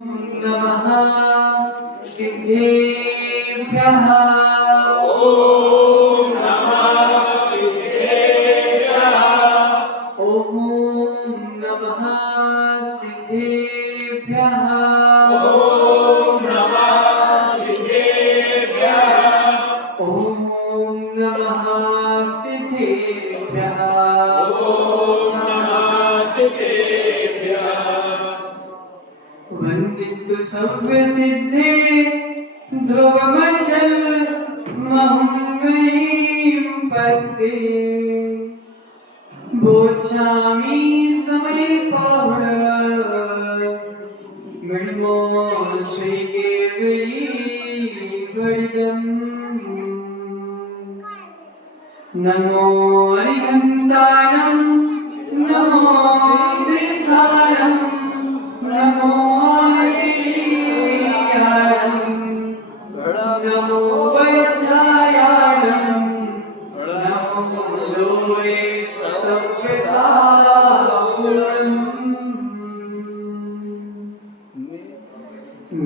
नमः सिद्धेभ्यः। ॐ नमः सिद्धेभ्यः। ॐ नमः सिद्धेभ्यः। ॐ नमः सिद्धेभ्यः। ॐ नमः सिद्धेभ्यः। ॐ नमः सिद्धेभ्यः। वन्दितु सव्यसिद्धे ध्रुवमचल महङ्गैं पते बोच्छामि समयपौढ मृण्मो श्रीकेवली वरिदम्। नमो अरिहन्ताणं नमो सिद्धाणं नमो नमो वैच्छायाणं नमो लोये सव्यसागुणम्।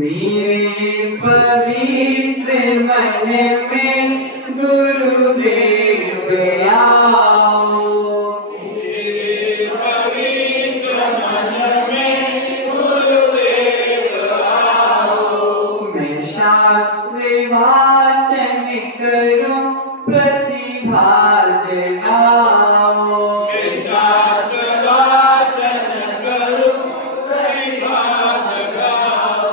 मेरे पवित्र मन में गुरुदेव आओ। मेरे पवित्र मन में गुरुदेव आओ। मैं शास्त्र वाचन करूं प्रतिभा जगाओ। मैं शास्त्र वाचन करूं प्रतिभा जगाओ।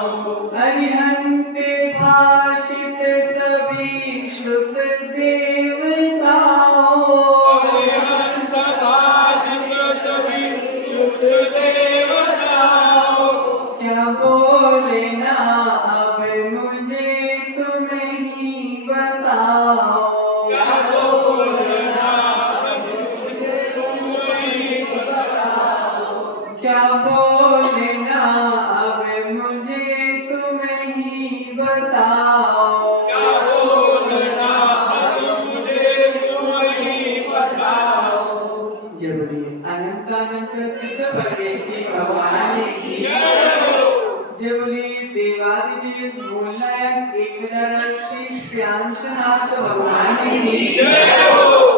अरिहंत भाषित सभी श्रुत देवताओं। अरिहंत भाषित सभी शुद्ध देवताओं। क्या बोलना अब मुझे तुम ही बताओ। क्या बोलना अब मुझे तुम ही बताओ। क्या बोलना अब मुझे तुम ही बताओ। क्या बोलना अब मुझे तुम ही बताओ। जब अनंत अनंत सिद्ध परमेश्वरी भगवान की जबली देवादिदेव मूलनायक एकनाथ श्री श्यांसनाथ भगवान की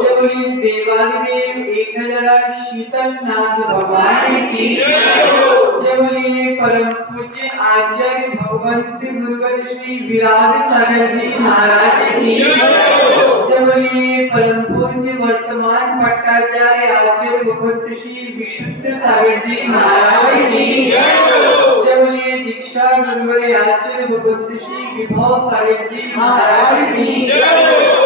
जबली देवादिदेव एकनाथ शीतलनाथ भगवान की जबली परम पूज्य आचार्य भगवंत गुरुवर श्री विराज सागर जी महाराज की जबली परम पूज्य वर्तमान भट्टाचार्य आचार्य भगवंत श्री विशुद्ध सागर जी महाराज की जबली दीक्षा गुरुवर आचार्य भगवंत श्री विभव सागर जी महाराज की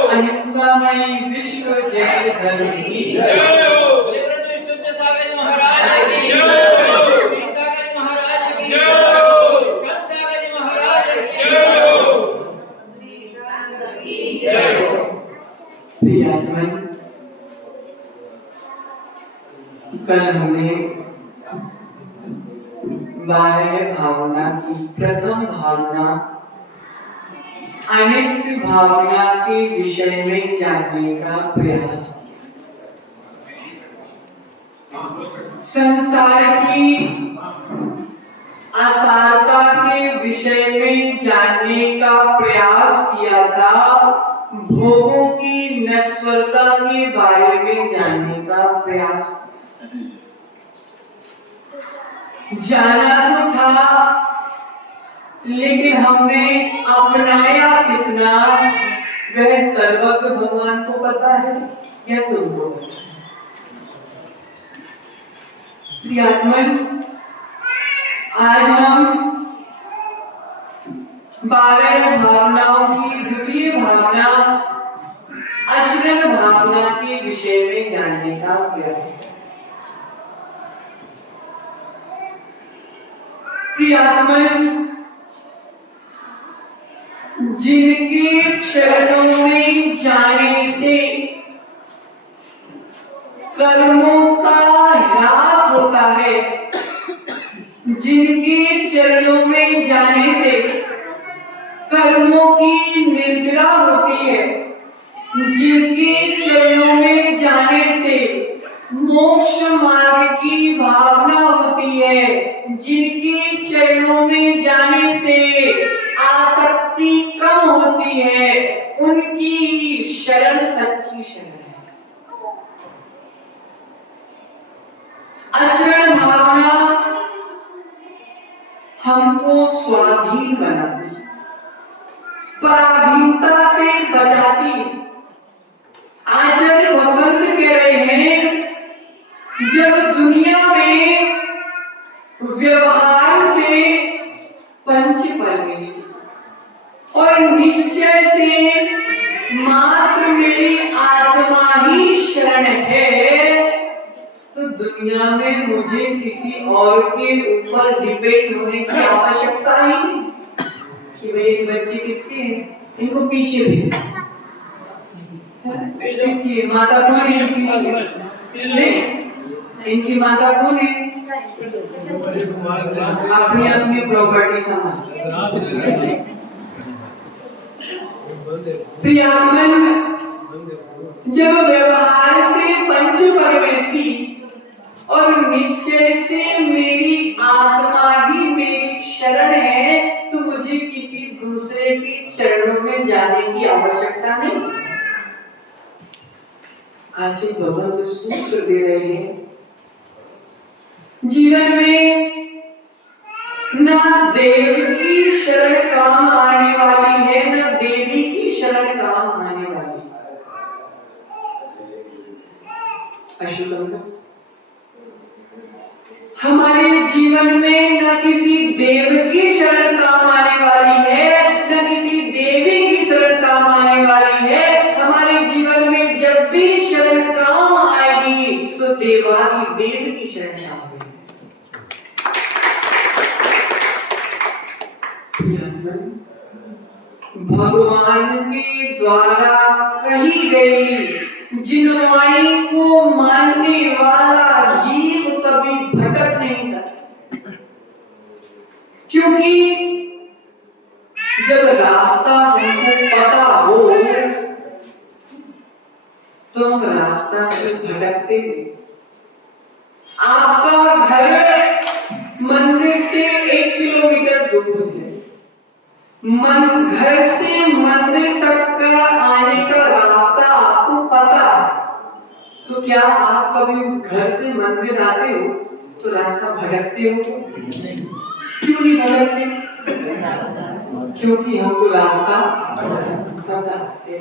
अहिंसामयी विश्व जैन धर्म की विशुद्ध सागर महाराज की श्री सागर महाराज की सब सागर महाराज की प्रियजन, कल हमने 12 भावना की प्रथम भावना अनित्य भावना के विषय में जानने का प्रयास किया। संसार की असारता के विषय में जानने का प्रयास किया था। भोगों की नश्वरता के बारे में जानने का प्रयास जाना तो था, लेकिन हमने अपनाया कितना वह सर्वज्ञ भगवान को पता है या तुमको पता है। प्रियात्मन, आज हम 12 भावनाओं की द्वितीय भावना अश्रन भावना के विषय में जानने का प्रयास करें। प्रियात्मन, जिनके चरणों में जाने से कर्मों का ह्रास होता है, जिनके चरणों में जाने से कर्मों की निर्जरा होती है, जिनके चरणों में जाने से मोक्ष मार्ग की भावना होती है, जिनके चरणों में हमको स्वाधीन बनाती, पराधीनता से बचाती। आचार्य भगवंत कह रहे हैं, जब दुनिया में व्यवहार से पंच परमेश्वर और निश्चय से मात्र मेरी आत्मा ही शरण है, तो दुनिया में मुझे किसी और के ऊपर डिपेंड होने की आवश्यकता ही नहीं कि भाई ये बच्चे किसके हैं, इनको पीछे भेज, किसकी माता कौन है इनकी? नहीं, इनकी माता कौन है? अपनी अपनी प्रॉपर्टी संभाल। प्रियामन, जब व्यवहार से पंच परमेष्टि और निश्चय से मेरी आत्मा ही मेरी शरण है, तो मुझे किसी दूसरे की चरणों में जाने की आवश्यकता नहीं। आज भगवंत सूत्र दे रहे हैं, जीवन में ना देव की शरण काम आने वाली है, ना देवी की शरण काम आने वाली है। अशोक अंकल, हमारे जीवन में न किसी देव की शरण काम आने वाली है, न किसी देवी की शरण काम आने वाली है। हमारे जीवन में जब भी शरण काम आएगी तो देवादि देव की शरण काम आएगी। भगवान के द्वारा कही गई जिन वाणी को मानने वाला जीव कभी भटक नहीं सकता, क्योंकि जब रास्ता हमको पता हो तो हम रास्ता से भटकते नहीं। आपका घर मंदिर से 1 किलोमीटर दूर है, घर से मंदिर तक का आने का रास्ता आपको पता है, तो क्या आप कभी घर से मंदिर आते हो तो रास्ता भटकते हो? क्यों नहीं भटकते? क्योंकि हमको रास्ता पता है।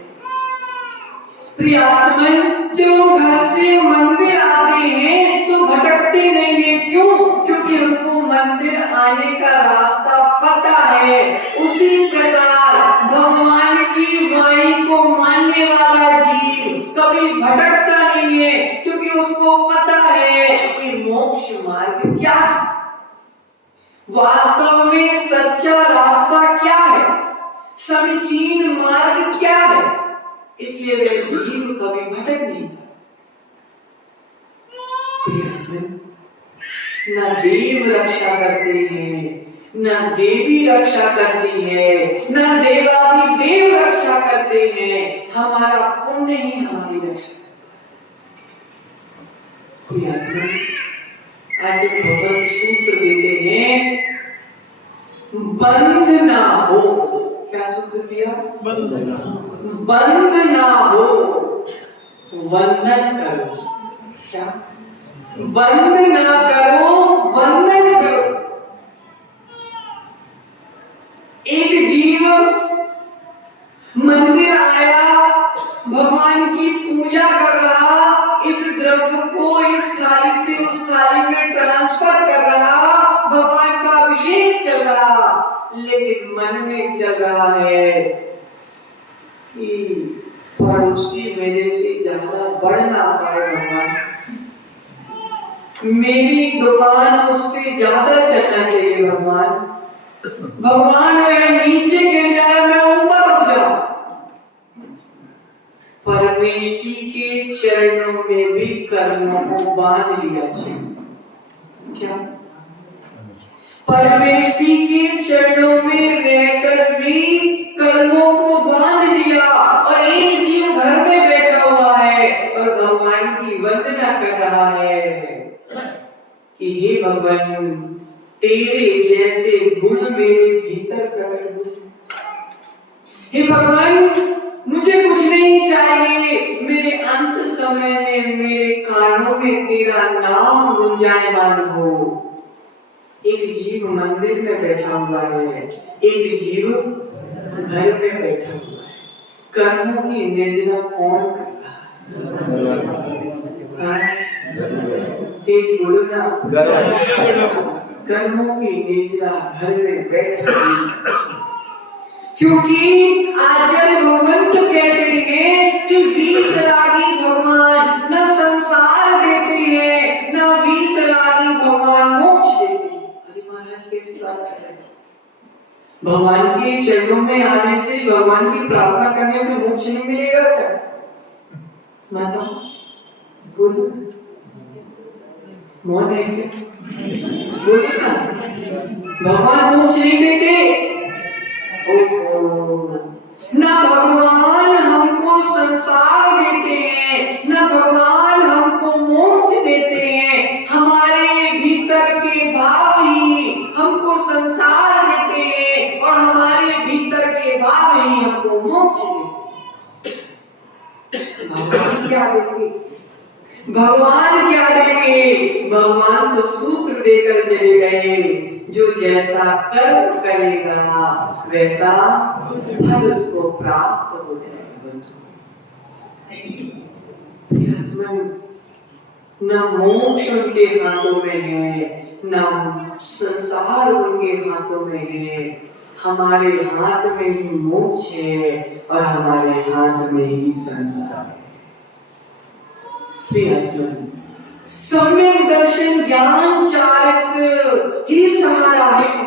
प्रियात्मन, जब घर से मंदिर आते हैं तो भटकते नहीं है। क्यों? क्योंकि हमको मंदिर आने का रास्ता पता है। उसी प्रकार भगवान की वाणी को मानने वाला जीव कभी भटकता नहीं है, क्योंकि उसको पता है कि मोक्ष मार्ग क्या है, वास्तव में सच्चा रास्ता क्या है, समीचीन मार्ग क्या है। इसलिए वे जीव कभी भटक नहीं पाते। न देव रक्षा करते हैं, न देवी रक्षा करती है, न देवादि देव रक्षा करते हैं। हमारा पुण्य ही हमारी रक्षा करता है। आज भगवत सूत्र देते हैं, बंध ना हो। क्या सूत्र दिया? बंध ना हो, वंदन करो। क्या? बंध ना करो, वंदन करो। एक जीव मंदिर आया, भगवान की पूजा कर रहा, इस द्रव्य को इस थाली से उस थाली में ट्रांसफर कर रहा, भगवान का अभिषेक चल रहा, लेकिन मन में चल रहा है कि पड़ोसी मेरे से ज्यादा बढ़ ना पाए भगवान, मेरी दुकान उससे ज्यादा चलना चाहिए भगवान, मैं नीचे गिर जाए, मैं ऊपर हो जाऊं। परमेष्टि के चरणों में भी कर्मों को बांध लिया चाहिए। क्या? परमेष्टि के चरणों में रहकर भी कर्मों को बांध लिया, और एक जीव घर में बैठा हुआ है और भगवान की वंदना कर रहा है कि हे भगवान, तेरे जैसे गुण मेरे भीतर प्रकट हो। हे भगवान, मुझे कुछ नहीं चाहिए, मेरे अंत समय में मेरे कानों में तेरा नाम गुंजायमान हो। एक जीव मंदिर में बैठा हुआ है, एक जीव घर में बैठा हुआ है। कर्मों की निजरा कौन कर रहा है? तेज बोलो ना। कर्मों की निजरा घर में बैठा है। क्योंकि आचार्य भगवंत कहते हैं कि वीतरागी भगवान न संसार देते हैं, न वीतरागी भगवान मोक्ष देते हैं। अरे महाराज कैसी बात कर रहे हैं? भगवान के चरणों में आने से, भगवान की प्रार्थना करने से मोक्ष नहीं मिलेगा क्या? माता बोलो, मौन है क्या? बोलो ना। भगवान मोक्ष नहीं देते। ना भगवान हमको संसार देते हैं, ना भगवान हमको मोक्ष देते हैं। हमारे भीतर के भाव ही हमको संसार देते हैं और हमारे भीतर के भाव ही हमको मोक्ष देते हैं। भगवान क्या देंगे? भगवान क्या देंगे? भगवान तो सूत्र देकर चले गए, जो जैसा कर्म करेगा वैसा फल उसको प्राप्त हो जाएगा। न मोक्ष उनके हाथों में है, न संसार उनके हाथों में है। हमारे हाथ में ही मोक्ष है और हमारे हाथ में ही संसार है। सम्यक दर्शन ज्ञान चारित्र ही सहारा है,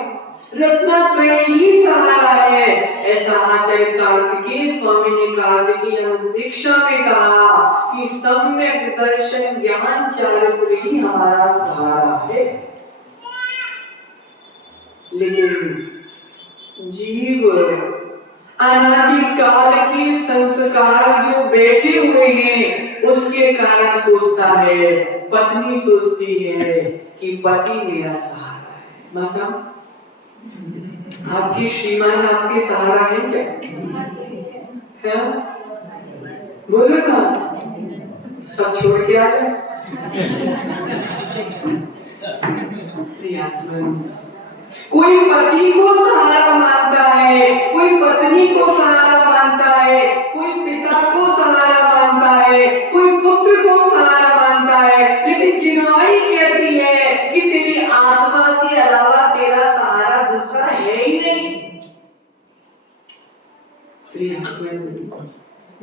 रत्नत्रय ही सहारा है। ऐसा आचार्य कार्तिकेय स्वामी ने कार्तिकीय दीक्षा में कहा कि सम्यक दर्शन ज्ञान चारित्र ही हमारा सहारा है। लेकिन जीव अनादि काल के संस्कार जो बैठे हुए हैं उसके कारण सोचता है, पत्नी सोचती है कि पति मेरा सहारा है। माता, आपकी श्रीमान आपके सहारा है क्या? है? बोलो ना। तो सब छोड़ के आ जाए। कोई पति को सहारा मानता है, कोई पत्नी को सहारा मानता है, कोई पिता को सहारा मानता है, कोई पुत्र को सहारा मानता है। लेकिन जिनवाई कहती है कि तेरी आत्मा के अलावा तेरा सहारा दूसरा है ही नहीं।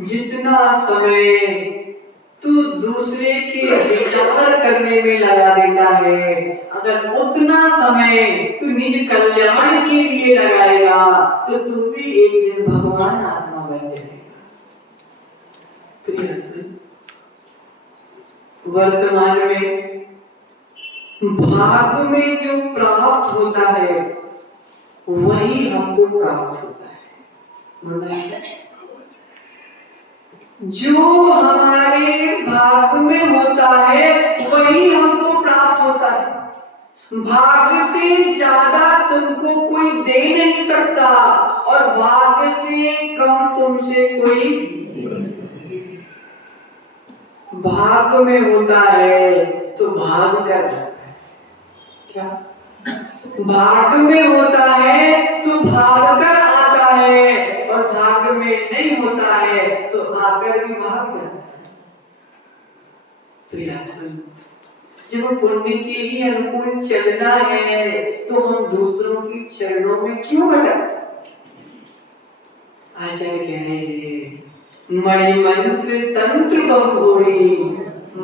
जितना समय तू दूसरे के विचार करने में लगा देता है, अगर उतना समय तू निज कल्याण के लिए लगाएगा तो तू भी एक दिन भगवान आत्मा बन जाएगा। वर्तमान में भाग में जो प्राप्त होता है वही हमको प्राप्त होता है। जो हमारे भाग में होता है वही हमको प्राप्त होता है। भाग्य से ज्यादा तुमको कोई दे नहीं सकता और भाग्य से कम तुमसे कोई। भाग में होता है तो भाग कर आता है। क्या भाग में होता है तो भाग कर आता है और भाग में नहीं होता है तो आकर भी भाग जाता है। जब पुण्य के ही अनुकूल चलना है तो हम दूसरों के चरणों में क्यों भटकते? आचार्य कह रहे हैं मणि मंत्र तंत्र बहु होई,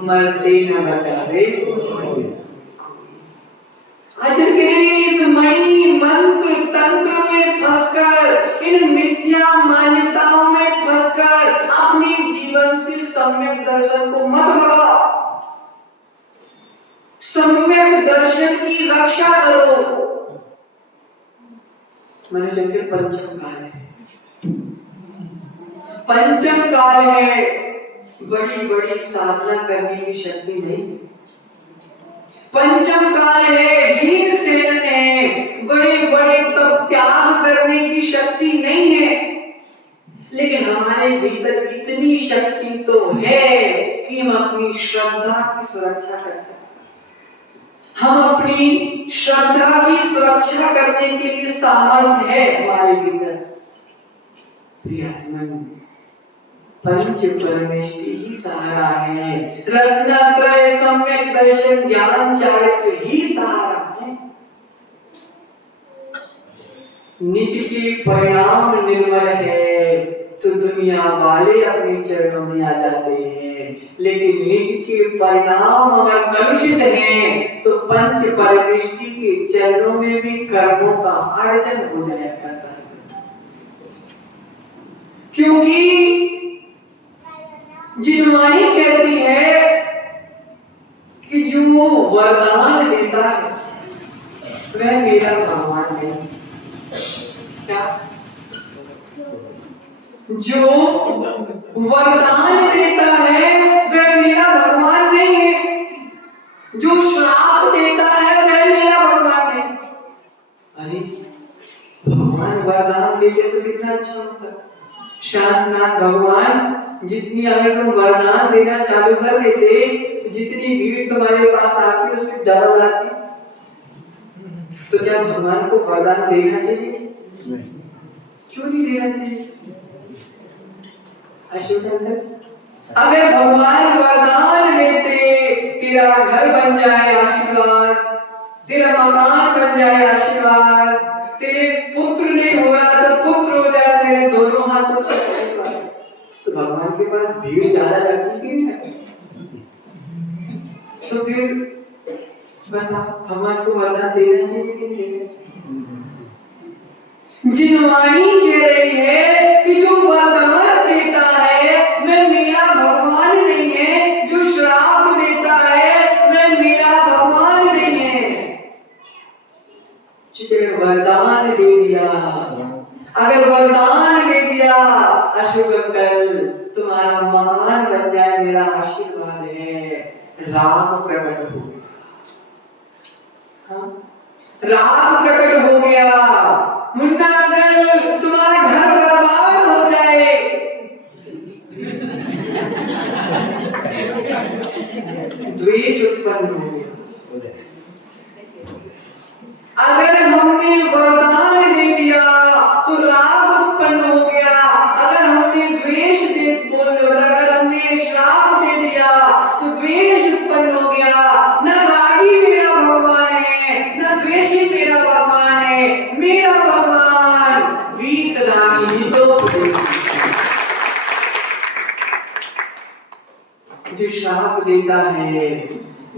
मरते न बचावे कोई। आचार्य कह रहे हैं इस मणि मंत्र तंत्र में फंसकर, इन मिथ्या मान्यताओं में फंसकर अपने जीवन से सम्यक दर्शन को मत भगाओ। सम्यक दर्शन की रक्षा करो। मनुष्य के पंचम काल है, पंचम काल है। बड़ी बड़ी साधना करने की शक्ति नहीं। पंचम काल है, हीन सेवन है, बड़े बड़े तप त्याग करने की शक्ति नहीं है। लेकिन हमारे भीतर इतनी शक्ति तो है कि हम अपनी श्रद्धा की सुरक्षा कर सकते हैं। हम अपनी श्रद्धा की सुरक्षा करने के लिए सामर्थ्य है हमारे भीतर। प्रियतमन, पंच परमेष्टि ही सहारा है, रत्नत्रय सम्यक दर्शन ज्ञान चारित्र ही सहारा है। निज के परिणाम निर्मल है तो दुनिया वाले अपने चरणों में आ जाते हैं, लेकिन निज के परिणाम अगर कलुषित हैं तो पंच परमेष्टि के चरणों में भी कर्मों का अर्जन हो जाया करता है। क्योंकि जिनवाणी कहती है कि जो वरदान देता है वह मेरा भगवान नहीं। क्या? जो वरदान देता है वह मेरा भगवान नहीं है, जो श्राप देता है वह मेरा भगवान नहीं। अरे भगवान वरदान देते तो कितना अच्छा होता। शास्त्रनाथ भगवान जितनी अगर तुम वरदान देना चालू कर देते तो जितनी भीड़ तुम्हारे पास आती उससे डबल आती। तो क्या भगवान को वरदान देना चाहिए? क्यों नहीं देना चाहिए? अशोक अंकल, अगर भगवान वरदान देते तेरा घर बन जाए आशीर्वाद, तेरा मकान बन जाए आशीर्वाद, तेरे पुत्र नहीं हो रहा तो पुत्र हो जाए मेरे दोनों हाथों से आशीर्वाद, तो भगवान के पास भीड़ ज्यादा लगती कि नहीं लगती? तो फिर बता, भगवान को वरदान देना चाहिए कि नहीं देना चाहिए? जिनवाणी कह रही है कि जो वरदान देता है वह मेरा भगवान नहीं है, जो श्राप देता है वह मेरा भगवान नहीं है। अगर वरदान दे दिया, अगर वरदान दे दिया अशोक अंकल तुम्हारा मकान बन जाए मेरा आशीर्वाद है, राम प्रकट हो गया। हाँ? राम प्रकट हो गया। मुन्ना अंकल तुम्हारा घर बर्बाद हो जाए, द्वेष उत्पन्न हो गया। अगर हमने वरदान दे दिया तो राग उत्पन्न हो गया, अगर हमने द्वेष दे अगर हमने श्राप दे दिया तो द्वेष उत्पन्न हो गया। न रागी मेरा भगवान है, न द्वेषी मेरा भगवान है, मेरा भगवान वीतरागी हितोपदेशी, जो श्राप देता है,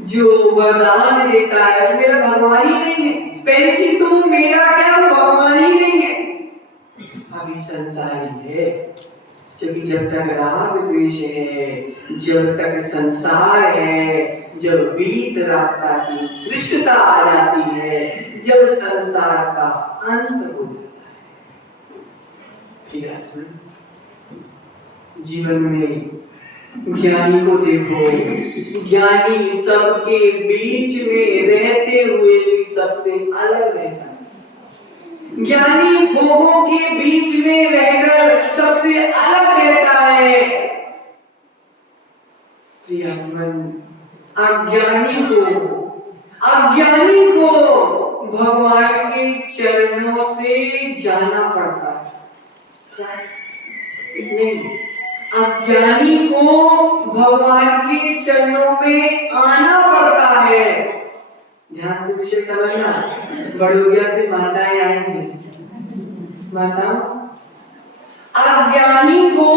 जो वरदान देता है तो मेरा भगवान ही नहीं है। पहली चीज तो मेरा क्या भगवान ही नहीं है, अभी संसारी है। क्योंकि जब तक राग द्वेष है, जब तक संसार है, जब वीतरागता की दृष्टता आ जाती है, जब संसार का अंत हो जाता है। प्रिय जीवन में ज्ञानी को देखो, ज्ञानी सबके बीच में रहते हुए भी सबसे अलग रहता है। ज्ञानी भोगों के बीच में रहकर सबसे अलग रहता है। अज्ञानी को भगवान के चरणों से जाना पड़ता है। नहीं, अज्ञानी को भगवान के चरणों में आना पड़ता है। ध्यान से विषय समझना। बड़ोगिया से माताएं आएंगी। माता, अज्ञानी को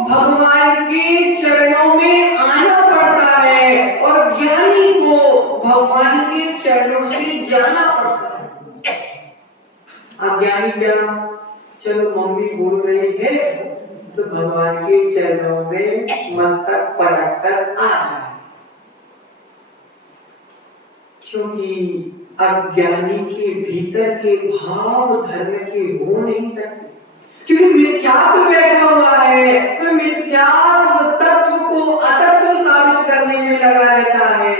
भगवान के चरणों में आना पड़ता है और ज्ञानी को भगवान के चरणों से जाना पड़ता है। अज्ञानी क्या, चलो मम्मी बोल रही है तो भगवान के चरणों में मस्तक पटक कर आ जाए, क्योंकि अज्ञानी के भीतर के भाव धर्म के हो नहीं सकते, क्योंकि मिथ्यात्व बैठा हुआ है। तो मिथ्यात्व तत्व को अतत्व साबित करने में लगा रहता है,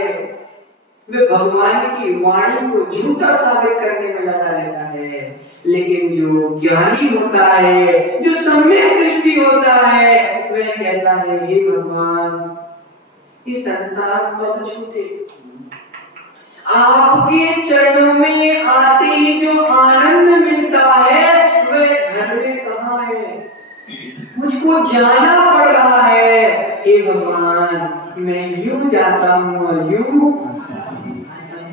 वे भगवान की वाणी को झूठा साबित करने में लगा रहता है। लेकिन जो ज्ञानी होता है, जो सम्यक दृष्टि होता है, वह कहता है हे भगवान, इस संसार को अब छूटे, आपके चरणों में आते ही जो आनंद मिलता है वह घर में कहाँ है? मुझको जाना पड़ रहा है। हे भगवान, मैं यूं जाता हूँ और यूं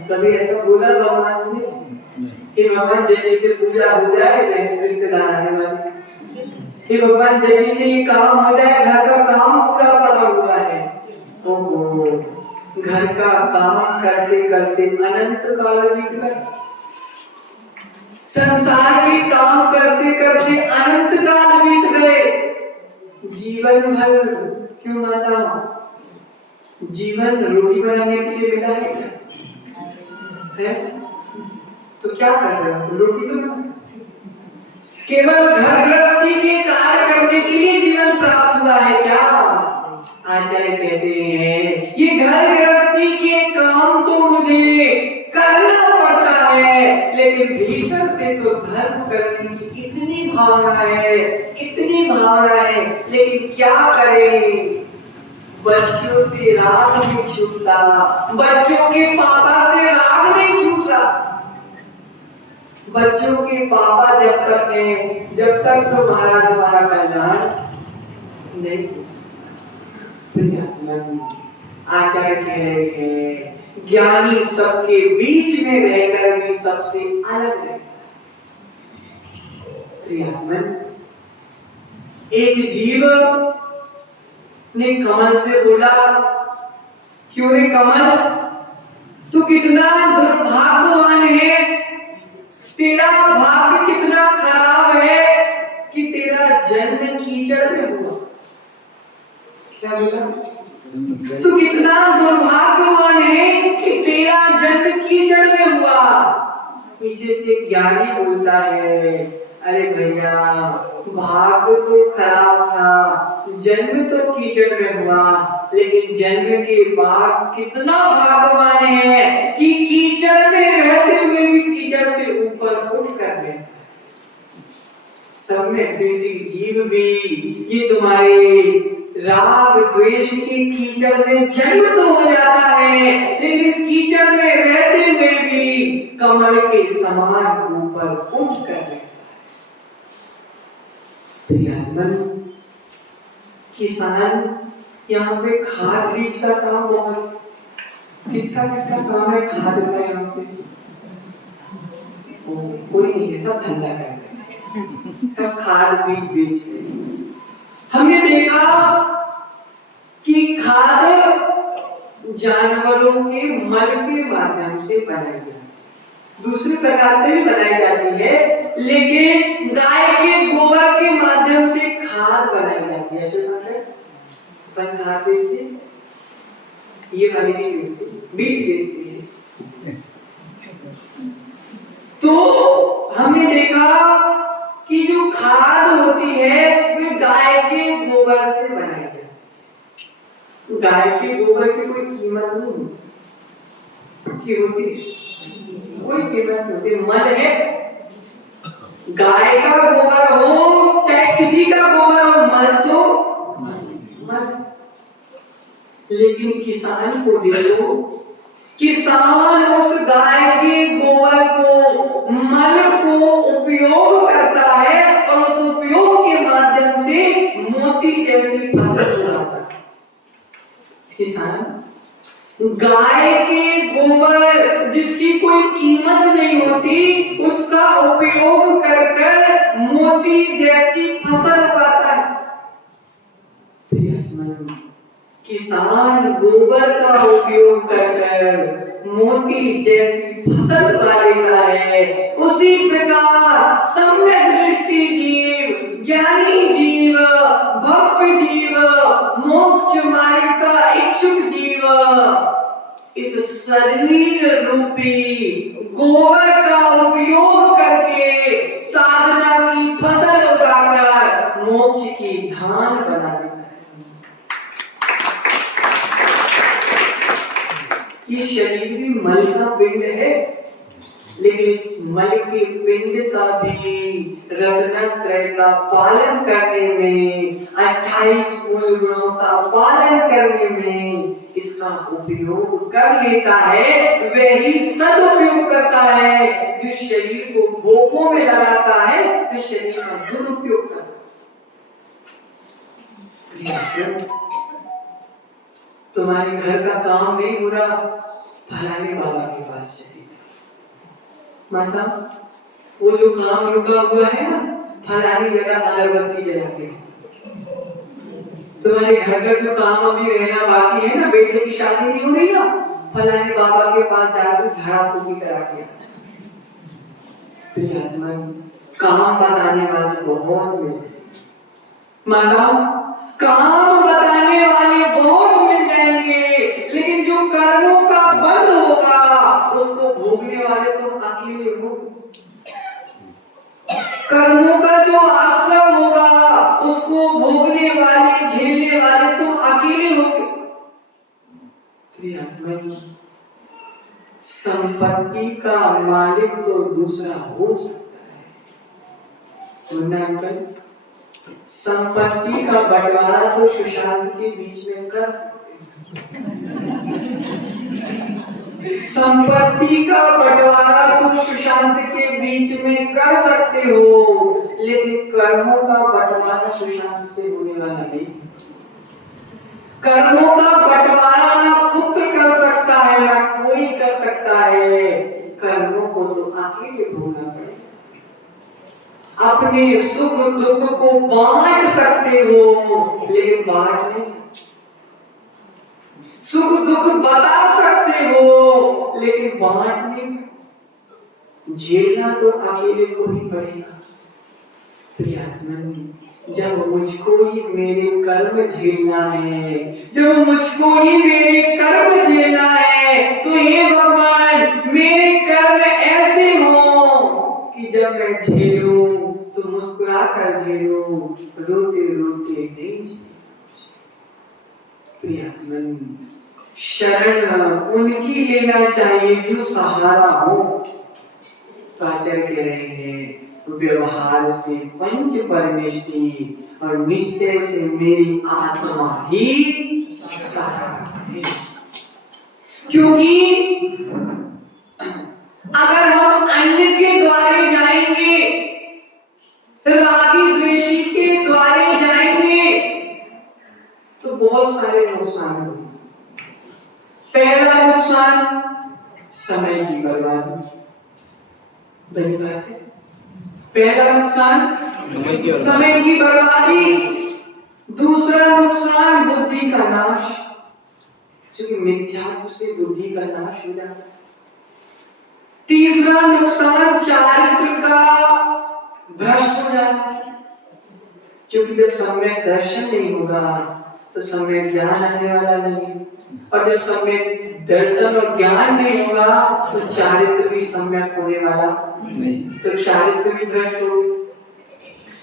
कभी ऐसा बोला भगवान से? हे भगवान, जल्दी से पूजा हो जाए, रिश्तेदार आने वाले। हे भगवान, जल्दी से ये काम हो जाए, घर का काम पूरा पड़ा हुआ है। ओहो, घर का काम करते करते अनंत काल बीत गए। संसार के काम करते करते अनंत काल बीत गए। जीवन भर क्यों माता, जीवन रोटी बनाने के लिए मिला है क्या? है? तो क्या कर रहे हो? तो रोटी तो बना, केवल घर गृहस्थी के कार्य करने के लिए जीवन प्राप्त हुआ है क्या? आचार्य कहते हैं ये घर गृहस्थी के काम तो मुझे करना पड़ता है, लेकिन भीतर से तो धर्म करने की इतनी भावना है, इतनी भावना है, लेकिन क्या करें? बच्चों से राग नहीं छूटता, बच्चों के पापा से राग नहीं छूट रहा। बच्चों के पापा जब तक हैं, जब तक तुम्हारा कल्याण नहीं हो सकता। आचार्य कह रहे हैं ज्ञानी सबके बीच में रहकर भी सबसे अलग रहता है। एक जीव ने कमल से बोला, क्यों रे कमल, तू कितना दुर्भाग्यवान है, तेरा भाग्य कितना खराब है कि तेरा जन्म कीचड़ में हुआ। क्या बोला? तू कितना दुर्भाग्यवान है कि तेरा जन्म कीचड़ में हुआ। पीछे से ज्ञानी बोलता है, अरे भैया, भाग्य तो खराब था, जन्म तो कीचड़ में हुआ, लेकिन जन्म के बाद कितना भाग्यवान है कि कीचड़ में रहते हुए भी कीचड़ से ऊपर उठ कर गए। सब में बेटी जीव भी ये तुम्हारे राग द्वेष के कीचड़ में जन्म तो हो जाता है, लेकिन इस कीचड़ में रहते हुए भी कमल के समान ऊपर उठ कर रहता है। प्रियात्मन, किसान यहाँ पे खाद बीज का काम बहुत, किसका काम है खाद का यहाँ पे? कोई नहीं है, सब धंधा कर रहे हैं, सब खाद बीज बेच रहे हैं। हमने देखा कि खाद जानवरों के मल के माध्यम से बनाई जाती है, दूसरे प्रकार से भी बनाई जाती है, लेकिन गाय के गोबर के माध्यम से खाद बनाई जाती है। अपन खाद बेचते, ये वाली नहीं बेचते, बीज बेचते हैं। तो हमने देखा कि जो खाद होती है वो गाय के गोबर से बनाई जाती है। गाय के गोबर की कोई कीमत नहीं होती, की होती कोई कीमत नहीं होती, मल है। गाय का गोबर हो चाहे किसी का गोबर हो, मल तो मल। लेकिन किसान को देखो, किसान उस गाय के गोबर को, मल को उपयोग करता है और उस उपयोग के माध्यम से मोती जैसी फसल उगाता है। किसान गाय के गोबर जिसकी कोई कीमत नहीं होती, उसका उपयोग कर मोती जैसी फसल उगाता है। किसान गोबर का उपयोग कर मोती जैसी फसल उगा लेता है। उसी प्रकार सम्यक दृष्टि जीव, ज्ञानी जीव, भव्य जीव, मोक्ष मार्ग का इच्छुक जीव इस शरीर रूपी गोबर का उपयोग करके साधना की फसल उगाकर मोक्ष की धान बना देता है। ये शरीर भी मल का पिंड है, लेकिन इस मल के पिंड का भी रत्नत्रय का पालन करने में, 28 मूल गुणों का पालन करने में इसका उपयोग कर लेता है, वही सदुपयोग करता है। जो शरीर को भोगों में लगाता है वह शरीर का दुरुपयोग करता है। तुम्हारे घर का काम नहीं हो रहा, फलाने बाबा के पास चली माता, वो जो काम रुका हुआ है ना, फलानी जगह अगरबत्ती जला के। तुम्हारे घर का जो काम अभी रहना बाकी है ना, बेटे की शादी नहीं हो रही ना, फलाने बाबा के पास जाकर झाड़ा फूकी करा के। काम बताने वाले बहुत मिल जाएंगे माता, काम बताने वाले बहुत मिल जाएंगे, लेकिन जो कर्मों का बंध होगा उसको भोगने वाले तो अकेले हो। कर्मों का जो आश्रय होगा उसको भोगने वाले, झेलने वाले तो अकेले होंगे। संपत्ति का मालिक तो दूसरा हो सकता है, संपत्ति का बंटवारा तो सुशांत के बीच में कर सकते हैं। संपत्ति का बंटवारा तो सुशांत के बीच में कर सकते हो, लेकिन कर्मों का बंटवारा सुशांत से होने वाला नहीं। कर्मों का बंटवारा ना पुत्र कर सकता है ना कोई कर सकता है, कर्मों को तो अकेले भोगना पड़ेगा। अपने सुख दुख को बांट सकते हो, लेकिन बांट नहीं सकते। सुख दुख बता सकते हो, लेकिन बांट नहीं सकते। झेलना तो अकेले को ही पड़ेगा। प्रियात्मन, जब मुझको ही मेरे कर्म झेलना है, जब मुझको ही मेरे कर्म झेलना है, तो ये भगवान मेरे कर्म ऐसे हो कि जब मैं झेलूं तो मुस्कुरा कर झेलूं, रोते रोते नहीं झेलूं। प्रियात्मन, शरण उनकी लेना चाहिए जो सहारा हो। तो आचार्य कह रहे हैं, व्यवहार से पंच परमेष्टि और निश्चय से मेरी आत्मा ही सहारा है। क्योंकि अगर हम अन्य के द्वारे जाएंगे, रागी द्वेषी के द्वारे जाएंगे, तो बहुत सारे नुकसान होंगे। पहला नुकसान समय की बर्बादी, बड़ी बात है। पहला नुकसान समय की बर्बादी, दूसरा नुकसान बुद्धि का नाश, क्योंकि मिथ्यात्व से बुद्धि का नाश हो जाता है। तीसरा नुकसान चारित्र का भ्रष्ट हो जाता है, क्योंकि जब सम्यक दर्शन नहीं होगा तो सम्यक ज्ञान आने वाला नहीं है, और जब सम्यक दर्शन और ज्ञान नहीं होगा तो चारित्र भी सम्यक होने वाला नहीं, तो चारित्र भी भ्रष्ट हो गया।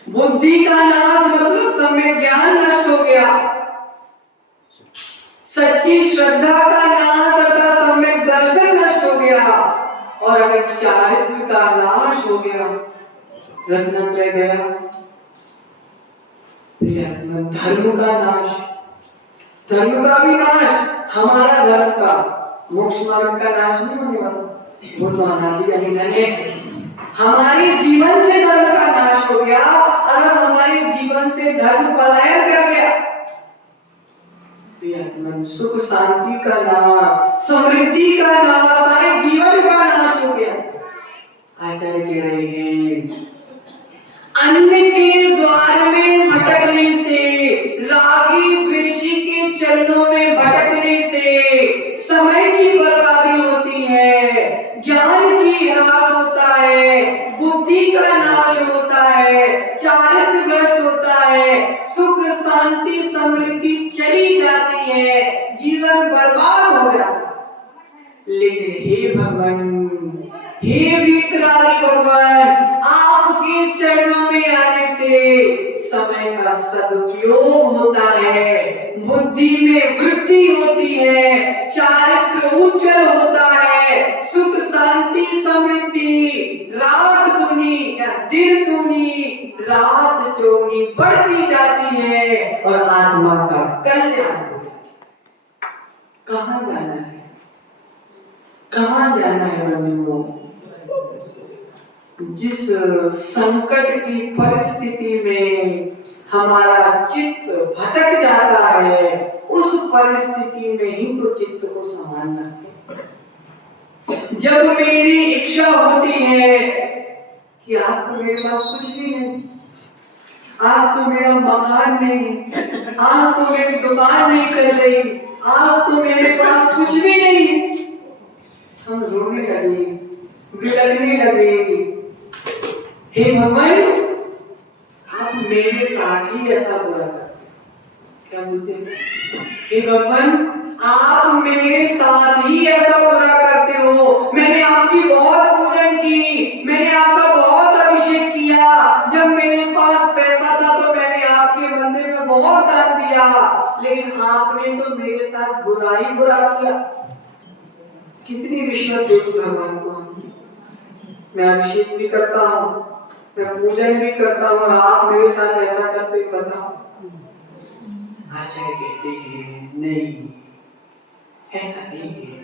बुद्धि का नाश मतलब सम्यक ज्ञान नष्ट हो गया, सच्ची श्रद्धा का नाश अर्थात सम्यक दर्शन नष्ट हो गया, और अगर चारित्र का नाश हो गया, रत्नत्रय गया। प्रियतम, धर्म का नाश, धर्म का भी नाश, हमारा धर्म का मोक्ष मार्ग का नाश नहीं होने वाला, वो तो अनादि अनिधन है। हमारे जीवन से धर्म का नाश हो गया, अगर हमारे जीवन से धर्म पलायन कर गया, प्रियतम, सुख शांति का नाश, समृद्धि का नाश, सारे जीवन का नाश हो गया। आचार्य कह रहे हैं, अन्य के द्वार में भटकने से, रागी द्वेषी के चरणों में भटकने से समय की बर्बादी होती है, ज्ञान की ह्रास होता है, बुद्धि का नाश होता है, चारित्र भ्रष्ट होता है, सुख शांति समृद्धि चली जाती है, जीवन बर्बाद हो जाता है। लेकिन हे भगवान, हे वितरागी भगवान, आपके चरणों में आने से समय का सदुपयोग होता है, बुद्धि में वृद्धि होती है, चारित्र उज्जवल होता है, सुख शांति समृद्धि जिस संकट की परिस्थिति में हमारा चित्त भटक जाता है, उस परिस्थिति में ही तो चित्त को संभालना है। जब मेरी इच्छा होती है कि आज तो मेरे पास कुछ भी नहीं, आज तो मेरा मकान नहीं, आज तो मेरी दुकान नहीं चल रही, आज तो मेरे पास कुछ भी नहीं है, हम रोने लगे, बिलखने लगे, हे भगवान आप मेरे साथ ही ऐसा बुरा करते हो। क्या बोलते हैं? हे भगवान आप मेरे साथ ही ऐसा बुरा करते हो। मैंने आपकी बहुत पूजन की, मैंने आपका बहुत अभिषेक किया, जब मेरे पास पैसा था तो मैंने आपके मंदिर में बहुत दान दिया, लेकिन आपने तो मेरे साथ बुरा ही बुरा किया। कितनी रिश्वत देती भगवान को। मैं अभिषेक भी करता हूँ, मैं पूजन भी करता हूँ, आप मेरे साथ ऐसा करते बताओ। आचार्य कहते हैं नहीं, ऐसा नहीं है।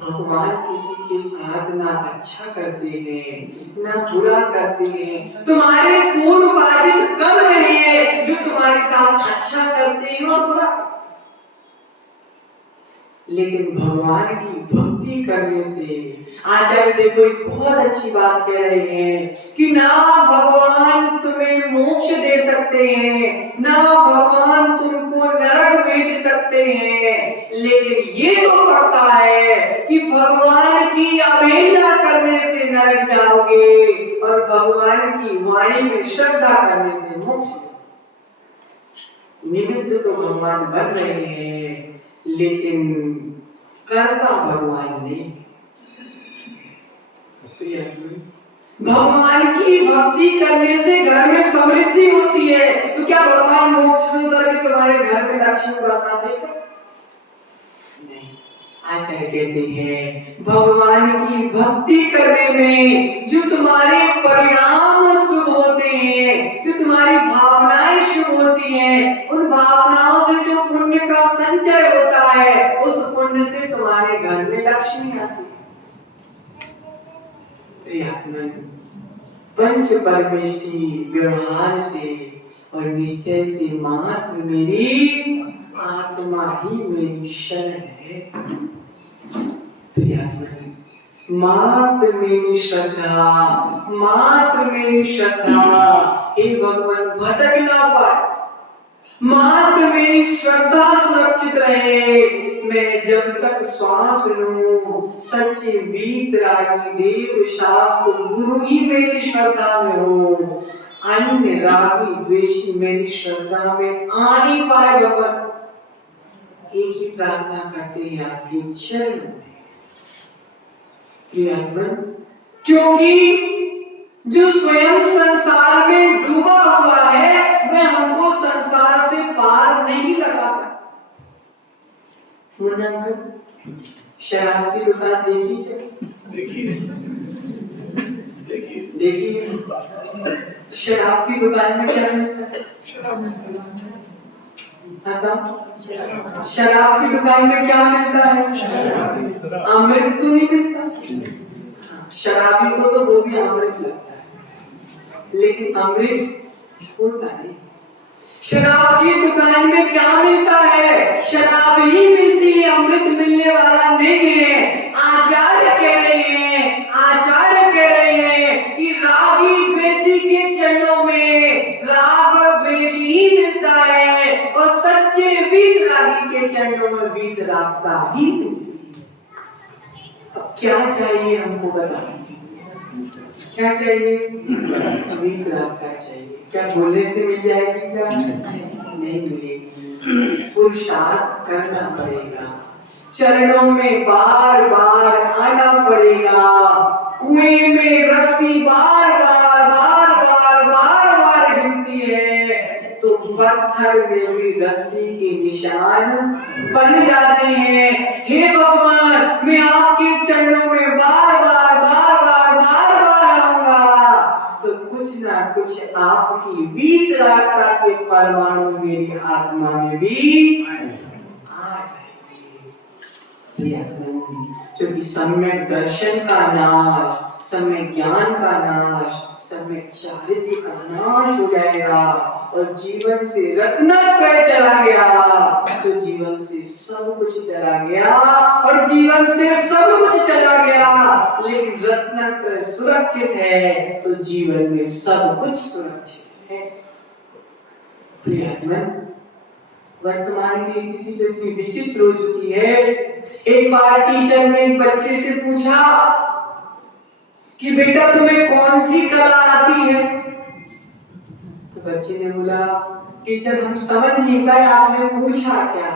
भगवान किसी के साथ ना अच्छा करते हैं ना बुरा करते हैं। तुम्हारे पूर्व बाधित कर्म है जो तुम्हारे साथ अच्छा करते हैं और बुरा, लेकिन भगवान की भक्ति करने से आचार्य देखो एक बहुत अच्छी बात कह रहे हैं कि ना भगवान तुम्हें मोक्ष दे सकते हैं, ना भगवान तुमको नरक भेज सकते हैं, लेकिन ये तो पक्का है कि भगवान की अवहेलना करने से नरक जाओगे और भगवान की वाणी में श्रद्धा करने से मोक्ष। निमित्त तो भगवान बन रहे हैं, लेकिन करता भगवान नहीं। भगवान की भक्ति करने से घर में समृद्धि होती है, तो क्या भगवान मोक्ष से उतर के तुम्हारे घर में लक्ष्मी बसा देगा? नहीं। आचार्य कहते हैं भगवान की भक्ति करने में जो तुम्हारे परिणाम शुभ होते हैं, जो तुम्हारी भावनाएं शुभ होती हैं, उन भावनाओं से जो पुण्य का संचय होता है, उस पुण्य से तुम्हारे घर में लक्ष्मी आती है। पंच परमेष्टि व्यवहार से और निश्चय से मात्र मेरी आत्मा ही मेरी शरण है। मात्र मेरी श्रद्धा, मात्र मेरी श्रद्धा हे भगवान भटक ना पाए, मात्र मेरी श्रद्धा सुरक्षित रहे। मैं जब तक श्वास लूं सच्चे वीतरागी देव शास्त्र गुरु ही मेरी श्रद्धा में हो, अन्य रागी द्वेषी मेरी श्रद्धा में आ नहीं पाए। भगवान एक ही प्रार्थना करते हैं आपके चरण में, क्योंकि जो स्वयं संसार में डूबा हुआ है वह हमको संसार से पार नहीं लगा सकता। मुन्ना अंकल शराब की दुकान देखी क्या? देखिए शराब की दुकान में क्या मिलता है? शराब की दुकान में क्या मिलता है? अमृत तो नहीं मिलता। शराबी को तो वो भी अमृत लगता है, लेकिन अमृत होता नहीं। शराब की दुकान में क्या मिलता है? शराब ही मिलती है, अमृत मिलने वाला नहीं है। आचार्य कह रहे हैं, आचार्य कह रहे हैं कि रागी द्वेषी के चरणों में राग और द्वेष ही मिलता है और सच्चे वीतरागी के चरणों में वीतरागता ही मिलती है। अब क्या चाहिए हमको बताओ, क्या चाहिए? वीतरागता चाहिए। क्या बोलने से मिल जाएगी? क्या नहीं मिलेगी, पुरुषार्थ करना पड़ेगा, चरणों में बार बार आना पड़ेगा। कुएं में रस्सी बार बार बार बार बार बार घिसती है तो पत्थर में भी रस्सी के निशान बन जाते हैं। हे भगवान मैं आपके चरणों में बार बार बार बार बार बार आऊंगा तो कुछ ना कुछ आपकी वीतरागता के परमाणु मेरी आत्मा में भी आ जाएंगे। प्रियतम, क्योंकि सम्यक दर्शन का नाश, सम्यक ज्ञान का नाश, सम्यक चारित्र्य का नाश हो जाएगा और जीवन से रत्नत्रय चला गया तो जीवन से सब कुछ चला गया और जीवन से सब कुछ चला गया, लेकिन रत्नत्रय सुरक्षित है तो जीवन में सब कुछ सुरक्षित है। प्रियतम, वर्तमान की स्थिति तो इतनी विचित्र हो चुकी है। एक बार टीचर ने एक बच्चे से पूछा कि बेटा तुम्हें कौन सी कला आती है? तो बच्चे ने बोला टीचर हम समझ नहीं पाए आपने पूछा क्या?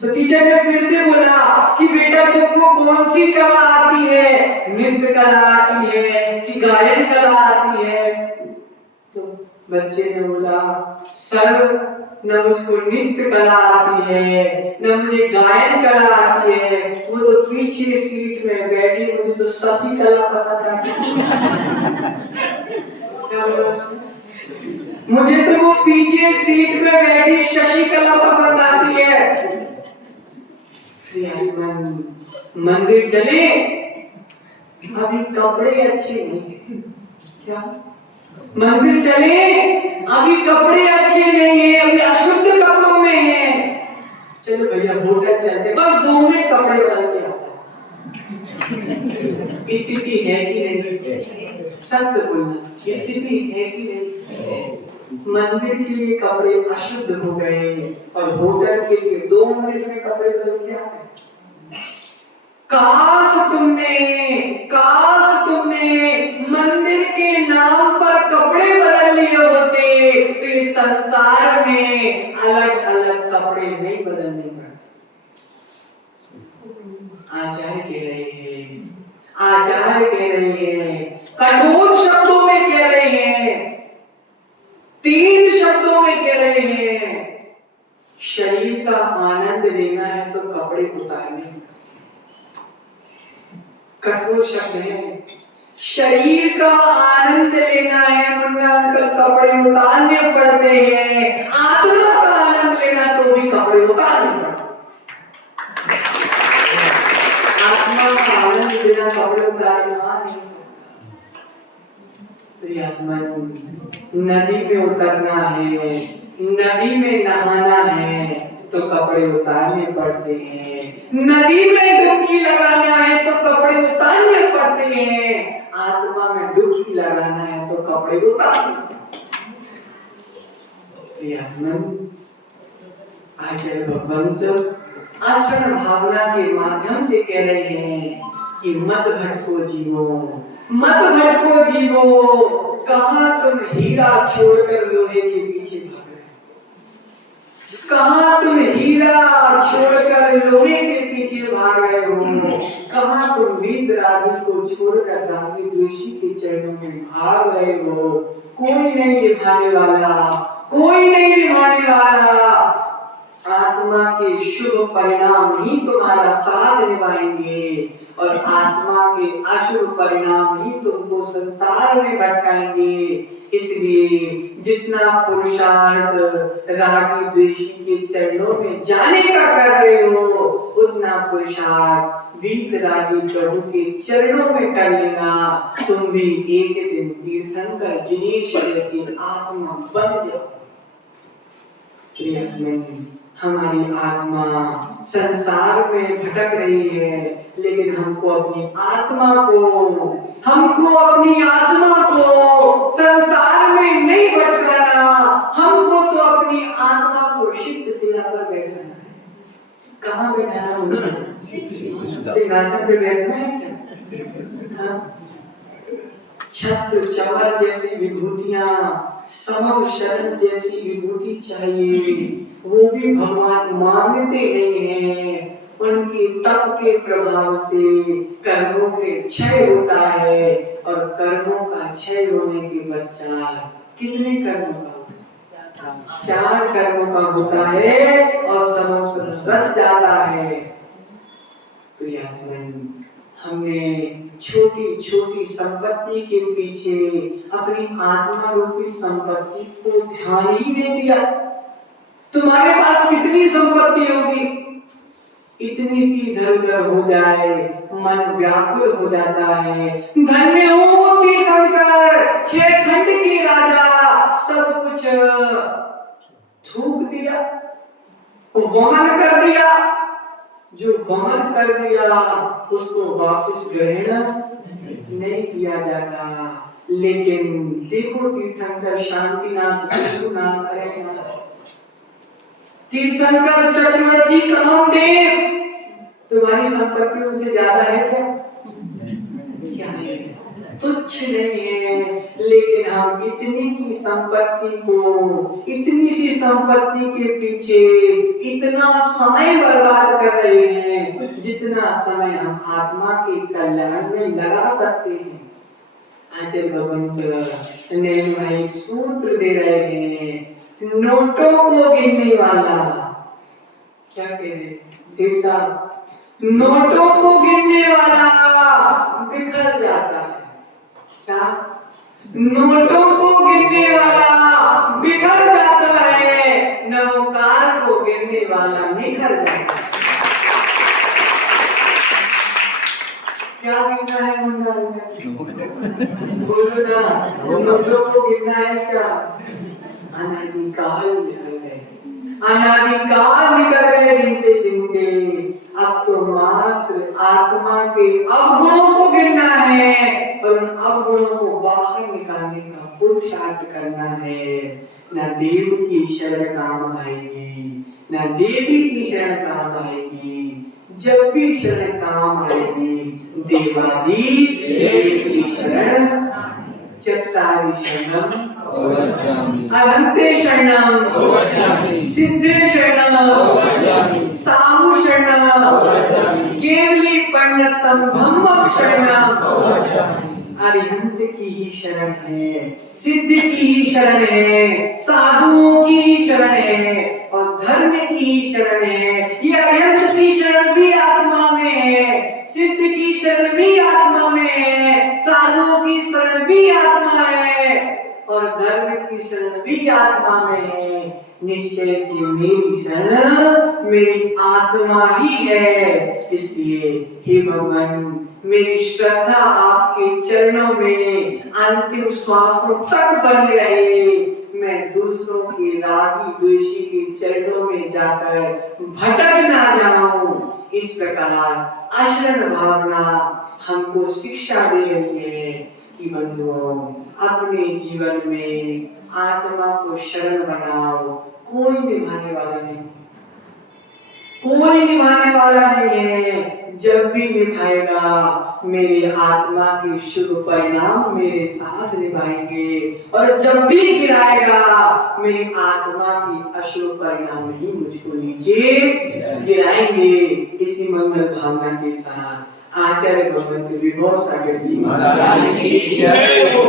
तो टीचर ने फिर से बोला कि बेटा तुमको कौन सी कला आती है? नृत्य कला आती है कि गायन कला आती है? तो बच्चे ने बोला सर न मुझको नृत्य कला आती है न मुझे गायन कला आती है, वो तो पीछे सीट में बैठी मुझे तो शशि कला पसंद आती है। क्या बोला उसने? मुझे तो वो पीछे सीट में बैठी शशि कला पसंद आती है। मंदिर चले, अभी कपड़े अच्छे नहीं है। क्या? मंदिर चले, अभी कपड़े अच्छे नहीं है, अभी अशुद्ध कपड़ों में है। चलो भैया होटल चलते, बस 2 मिनट कपड़े बदल के आता। स्थिति है कि नहीं? सत्य बोलना, स्थिति है कि नहीं? मंदिर के लिए कपड़े अशुद्ध हो गए और होटल के लिए 2 मिनट में कपड़े बदल के आते। काश तुमने मंदिर के नाम पर कपड़े बदल लिए होते तो इस संसार में अलग अलग कपड़े नहीं बदलने पड़ते। आचार्य कह रहे हैं, कठोर शब्दों में कह रहे हैं, 3 शब्दों में कह रहे हैं, शरीर का आनंद लेना है तो कपड़े उतारने पड़ते। कठोर शब्द है, शरीर का आनंद लेना है मुन्ना अंकल कपड़े उतारने पड़ते हैं, आत्मा का आनंद लेना तो भी कपड़े उतारने पड़ते। आत्मा का आनंद लेना कपड़े उतारना नहीं सकता। तो ये आत्मा नदी में उतरना है, नदी में नहाना है तो कपड़े उतारने पड़ते हैं, नदी में डुबकी लगाना है तो कपड़े उतारने पड़ते हैं, आत्मा में डुबकी लगाना है तो कपड़े उतारने पड़ते हैं। आचार्य भगवंत आचरण भावना के माध्यम से कह रहे हैं कि मत भटको जीवो, कहां तुम हीरा छोड़कर लोहे के पीछे भाग रहे हो? कहां तुम हीरा छोड़कर लोहे के पीछे भाग रहे हो? कहां तुम वीतरागी को छोड़कर रागी द्वेषी के चरणों में भाग रहे हो? कोई नहीं निभाने वाला। आत्मा के शुभ परिणाम ही तुम्हारा साथ निभाएंगे और आत्मा के अशुभ परिणाम ही तुमको संसार में भटकाएंगे। इसलिए जितना पुरुषार्थ रागी द्वेषी के चरणों में जाने का कर रहे हो, उतना पुरुषार्थ वीतरागी प्रभु के चरणों में कर लेना। तुम भी एक दिन तीर्थंकर जिनेश जैसी आत्मा बन जाओ। हमारी आत्मा संसार में भटक रही है, लेकिन हमको अपनी आत्मा को संसार में नहीं भटकाना। हमको तो अपनी आत्मा को सिद्ध शिला पर बैठाना है। कहाँ बैठाना होगा? सिंहासन पे बैठना है क्या? छत्र चमर जैसी विभूतियां, समम शरण जैसी विभूति चाहिए, वो भी भगवान मांगते नहीं हैं। उनके तप के प्रभाव से कर्मों के क्षय होता है और कर्मों का क्षय होने के पश्चात कितने कर्मों का होता है? 4 कर्मों का होता है और समम रच जाता है। प्रियतम, हमने छोटी छोटी संपत्ति के पीछे अपनी आत्मा रूपी संपत्ति को ध्यान ही नहीं दिया। तुम्हारे पास कितनी संपत्ति होगी? इतनी सी इधर-उधर हो जाए मन व्याकुल हो जाता है। धन्य हो तीर्थंकर, 6 खंड के राजा, सब कुछ थूक दिया, वमन कर दिया। जो वमन कर दिया उसको वापस ग्रहण नहीं किया जाता। लेकिन देखो तीर्थंकर शांतिनाथ तीर्थनाथ तीर्थंकर चक्रवर्ती कामदेव, तुम्हारी संपत्ति उनसे ज्यादा है क्या? क्या है? तुच्छ नहीं है। लेकिन हम इतनी की संपत्ति को, इतनी सी संपत्ति के पीछे इतना समय बर्बाद कर रहे हैं जितना समय हम आत्मा के कल्याण में लगा सकते हैं। आचार्य भगवंत ने एक सूत्र दे रहे हैं, नोटों को गिनने वाला, क्या कह रहे सेठ साहब, नोटों को गिनने वाला बिखर जाता है। क्या? नोटों को गिनने वाला बिखर जाता है, नमोकार को गिनने वाला निखर जाता है। क्या गिनना है मुन्ना? बोलो ना, नोटों को गिनना है क्या? अनादिकाल निकल गए, अनादिकाल निकल गए गिनते गिनते। अब तो मात्र आत्मा के अवगुणों को गिनना है और उन अवगुणों को बाहर निकालने का पुरुषार्थ करना है। न देव की शरण काम आएगी, न देवी की शरण काम आएगी। जब भी शरण काम आएगी देवादी देव की शरण। चत्तारि शरणम अनंते शरणम, सिद्धे शरणम, साहु शरणम, केवली पंडितम धम्मम शरणम। अरिहंत की ही शरण है, सिद्ध की ही शरण है, साधुओं की ही शरण है और धर्म की ही शरण है। ये अरिहंत की शरण भी आत्मा में है, सिद्ध की शरण भी आत्मा में है, साधुओं की शरण भी आत्मा है और धर्म की शरण भी आत्मा में है। निश्चय से मेरी शरण मेरी आत्मा ही है। इसलिए हे भगवान, मेरी श्रद्धा आपके चरणों में अंतिम श्वासों तक बनी रहे। मैं दूसरों के रागी द्वेषी के चरणों में जाकर भटक ना जाऊं। इस प्रकार आशरण भावना हमको शिक्षा दे रही है कि बंधुओं, अपने जीवन में आत्मा को शरण बनाओ। कोई निभाने वाला नहीं, कोई निभाने वाला नहीं है। जब भी निभाएगा मेरे आत्मा के शुभ परिणाम मेरे साथ निभाएंगे और जब भी गिराएगा मेरी आत्मा की अशुभ परिणाम ही मुझको नीचे गिराएंगे। इसी मंगल भावना के साथ आचार्य भगवंत विभव सागर जी महाराज की जय हो।